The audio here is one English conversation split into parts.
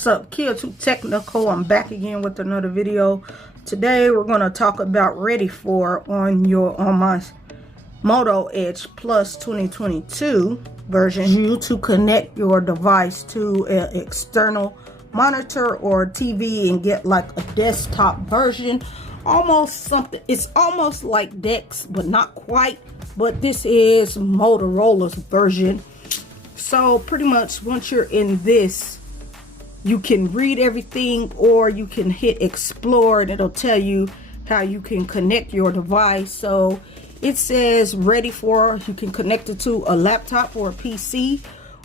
What's up, Kia2 Technical? I'm back again with another video. Today we're going to talk about Ready For on my Moto Edge Plus 2022 version. You to connect your device to an external monitor or TV and get like a desktop version. It's almost like DeX, but not quite. But this is Motorola's version. So pretty much once you're in this, you can read everything, or you can hit explore and it'll tell you how you can connect your device. So it says Ready For, you can connect it to a laptop or a PC,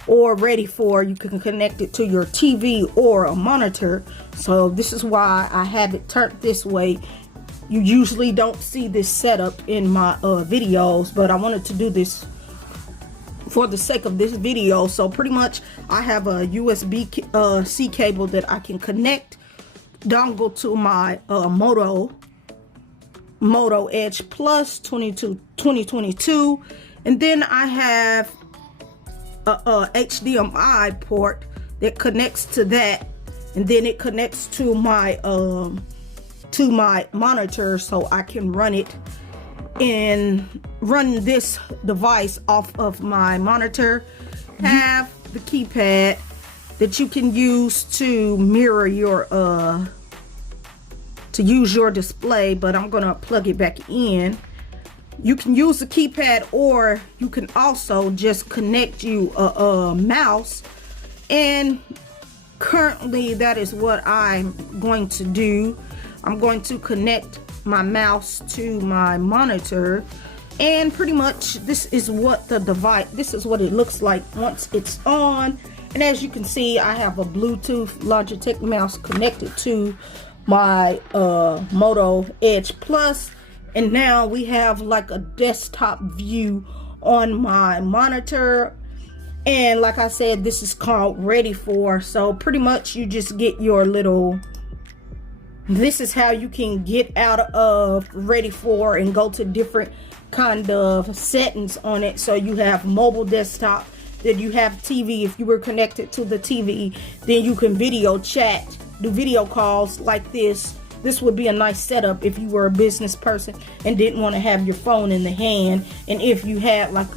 or Ready For, you can connect it to your TV or a monitor. So this is why I have it turned this way. You usually don't see this setup in my videos, but I wanted to do this for the sake of this video. So pretty much I have a USB-C cable that I can connect dongle to my Moto Edge Plus 2022, and then I have a HDMI port that connects to that, and then it connects to my monitor, so I can run it and run this device off of my monitor. Have the keypad that you can use to mirror your to use your display, but I'm gonna plug it back in. You can use the keypad, or you can also just connect you a mouse, and currently that is what I'm going to do. I'm going to connect my mouse to my monitor, and pretty much this is what the device, this is what it looks like once it's on. And as you can see, I have a Bluetooth Logitech mouse connected to my Moto Edge Plus, and now we have like a desktop view on my monitor. And like I said, this is called Ready For. So pretty much you just get your little, this is how you can get out of Ready For and go to different kind of settings on it. So you have mobile desktop, then you have TV. If you were connected to the TV, then you can video chat, do video calls like this. This would be a nice setup if you were a business person and didn't want to have your phone in the hand. And if you had like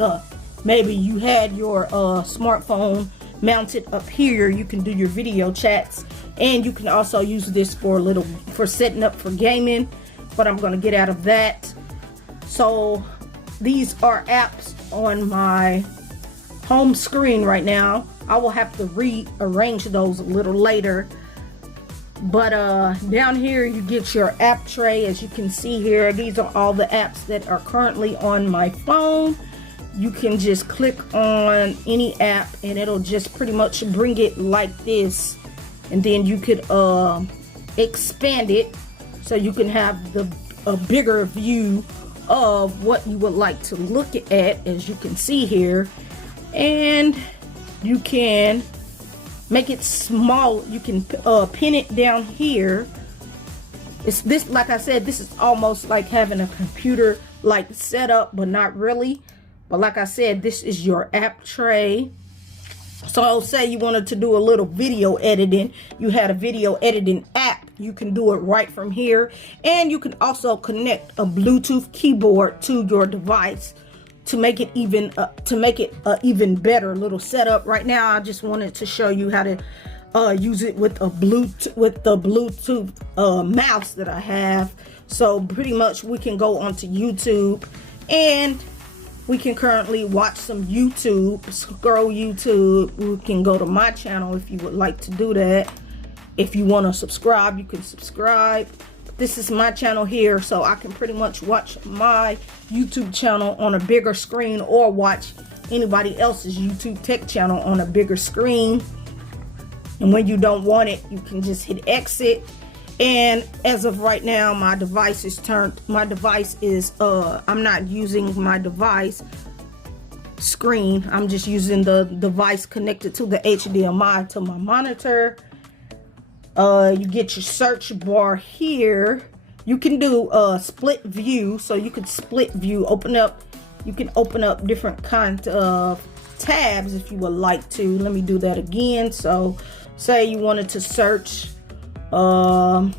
maybe you had your smartphone mounted up here, you can do your video chats. And you can also use this for setting up for gaming, but I'm going to get out of that. So these are apps on my home screen right now. I will have to rearrange those a little later. But down here you get your app tray. As you can see here, these are all the apps that are currently on my phone. You can just click on any app and it'll just pretty much bring it like this. And then you could expand it so you can have a bigger view of what you would like to look at, as you can see here. And you can make it small. You can pin it down here. It's this, like I said, this is almost like having a computer like setup, but not really. But like I said, this is your app tray. So say you wanted to do a little video editing, you had a video editing app, you can do it right from here. And you can also connect a Bluetooth keyboard to your device to make it even even better little setup. Right now I just wanted to show you how to use it with the Bluetooth mouse that I have. So pretty much we can go onto YouTube, and we can currently watch some YouTube, scroll YouTube. We can go to my channel if you would like to do that. If you want to subscribe, you can subscribe. This is my channel here, so I can pretty much watch my YouTube channel on a bigger screen, or watch anybody else's YouTube tech channel on a bigger screen. And when you don't want it, you can just hit exit. And as of right now, my device is I'm not using my device screen. I'm just using the device connected to the HDMI to my monitor. You get your search bar here. You can do a split view, so you could split view, you can open up different kinds of tabs if you would like to. Let me do that again. So say you wanted to search, so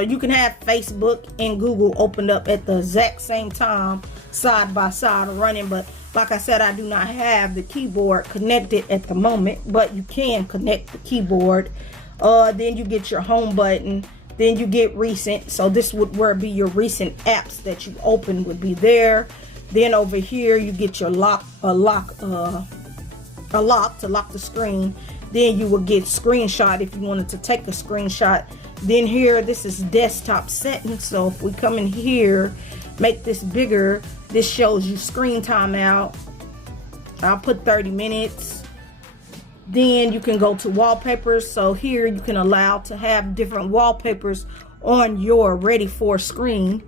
you can have Facebook and Google opened up at the exact same time, side by side running. But like I said, I do not have the keyboard connected at the moment, but you can connect the keyboard. Then you get your home button, then you get recent. So this would where be your recent apps that you open would be there. Then over here you get your lock to lock the screen. Then you will get screenshot if you wanted to take a screenshot. Then here, this is desktop settings. So if we come in here, make this bigger, this shows you screen time out. I'll put 30 minutes. Then you can go to wallpapers. So here you can allow to have different wallpapers on your ready for screen.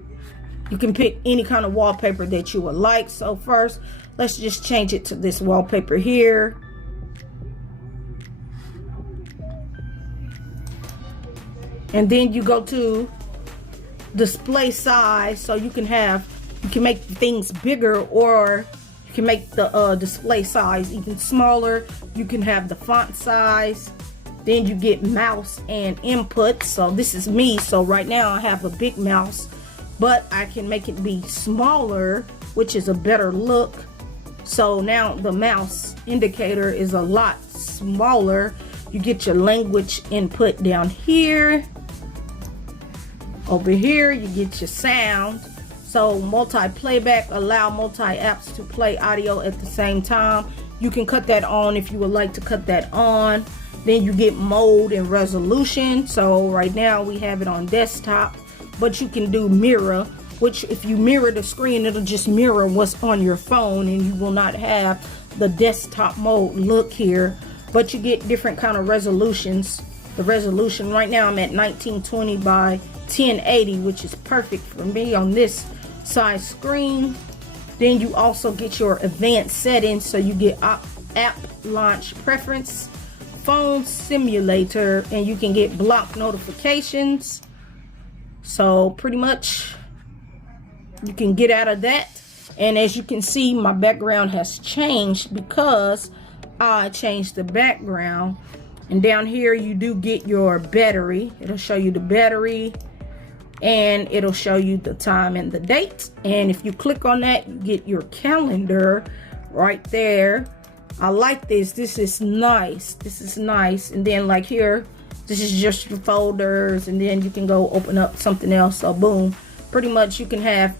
You can pick any kind of wallpaper that you would like. So first, let's just change it to this wallpaper here. And then you go to display size, so you can make things bigger, or you can make the display size even smaller. You can have the font size. Then you get mouse and input. So this is me, so right now I have a big mouse, but I can make it be smaller, which is a better look. So now the mouse indicator is a lot smaller. You get your language input down here. Over here you get your sound. So multi-playback, allow multi-apps to play audio at the same time. You can cut that on if you would like to cut that on. Then you get mode and resolution. So right now we have it on desktop, but you can do mirror, which if you mirror the screen, it'll just mirror what's on your phone and you will not have the desktop mode look here. But you get different kind of resolutions. The resolution right now I'm at 1920 by 1080, which is perfect for me on this size screen. Then you also get your advanced settings. So you get app launch preference, phone simulator, and you can get block notifications. So pretty much you can get out of that. And as you can see, my background has changed because I changed the background. And down here you do get your battery. It'll show you the battery and it'll show you the time and the date. And if you click on that, you get your calendar right there. I like this. This is nice. This is nice. And then like here, this is just your folders, and then you can go open up something else. So boom, pretty much you can have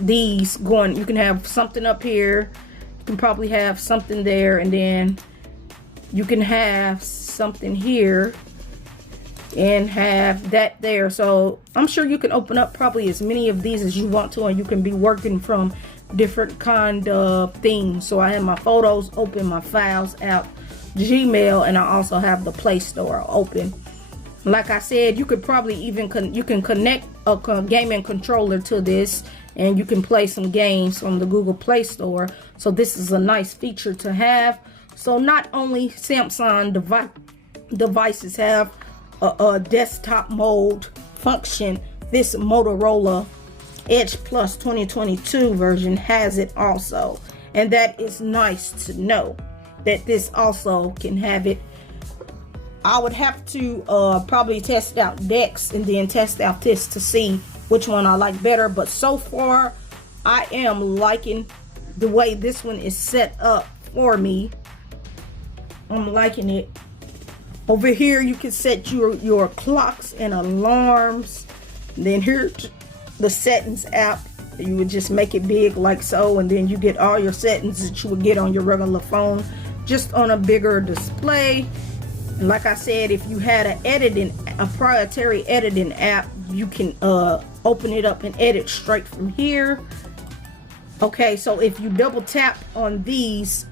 these going. You can have something up here, you can probably have something there, and then you can have something here and have that there. So I'm sure you can open up probably as many of these as you want to, and you can be working from different kind of things. So I have my photos open, my files app, Gmail, and I also have the Play Store open. Like I said, you could probably even you can connect a gaming controller to this, and you can play some games from the Google Play Store. So this is a nice feature to have. So not only Samsung devices have a desktop mode function, this Motorola Edge Plus 2022 version has it also. And that is nice to know that this also can have it. I would have to probably test out Dex and then test out this to see which one I like better. But so far, I am liking the way this one is set up for me. I'm liking it. Over here you can set your clocks and alarms. And then here's the settings app. You would just make it big like so, and then you get all your settings that you would get on your regular phone, just on a bigger display. And like I said, if you had a proprietary editing app, you can open it up and edit straight from here. Okay, so if you double tap on these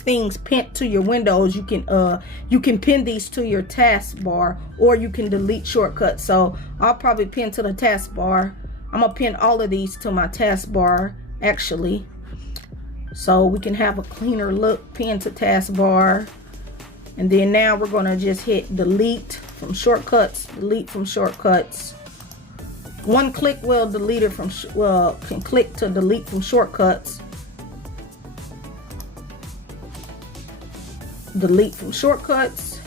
things pinned to your windows, you can pin these to your taskbar, or you can delete shortcuts. So I'll probably pin to the taskbar. I'm gonna pin all of these to my taskbar actually, so we can have a cleaner look. Pin to taskbar, and then now we're gonna just hit delete from shortcuts. Delete from shortcuts. One click will delete it from can click to delete from shortcuts. delete from shortcuts,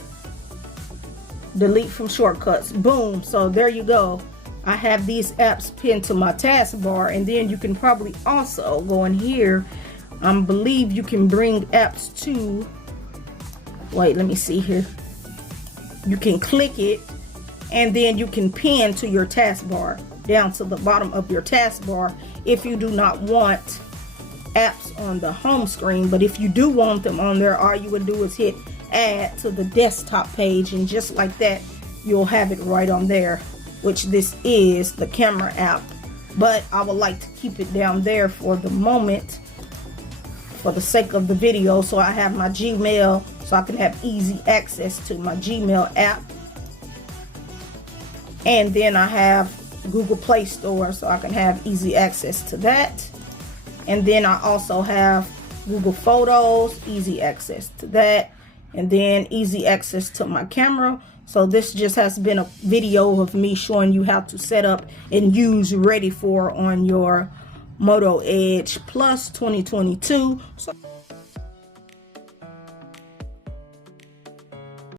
delete from shortcuts. Boom. So there you go. I have these apps pinned to my taskbar, and then you can probably also go in here. I believe you can bring apps to, wait, let me see here. You can click it, and then you can pin to your taskbar, down to the bottom of your taskbar, if you do not want apps on the home screen. But if you do want them on there, all you would do is hit add to the desktop page, and just like that, you'll have it right on there, which this is the camera app. But I would like to keep it down there for the moment, for the sake of the video. So I have my Gmail, so I can have easy access to my Gmail app. And then I have Google Play Store, so I can have easy access to that. And then I also have Google Photos, easy access to that. And then easy access to my camera. So this just has been a video of me showing you how to set up and use Ready For on your Moto Edge Plus 2022. So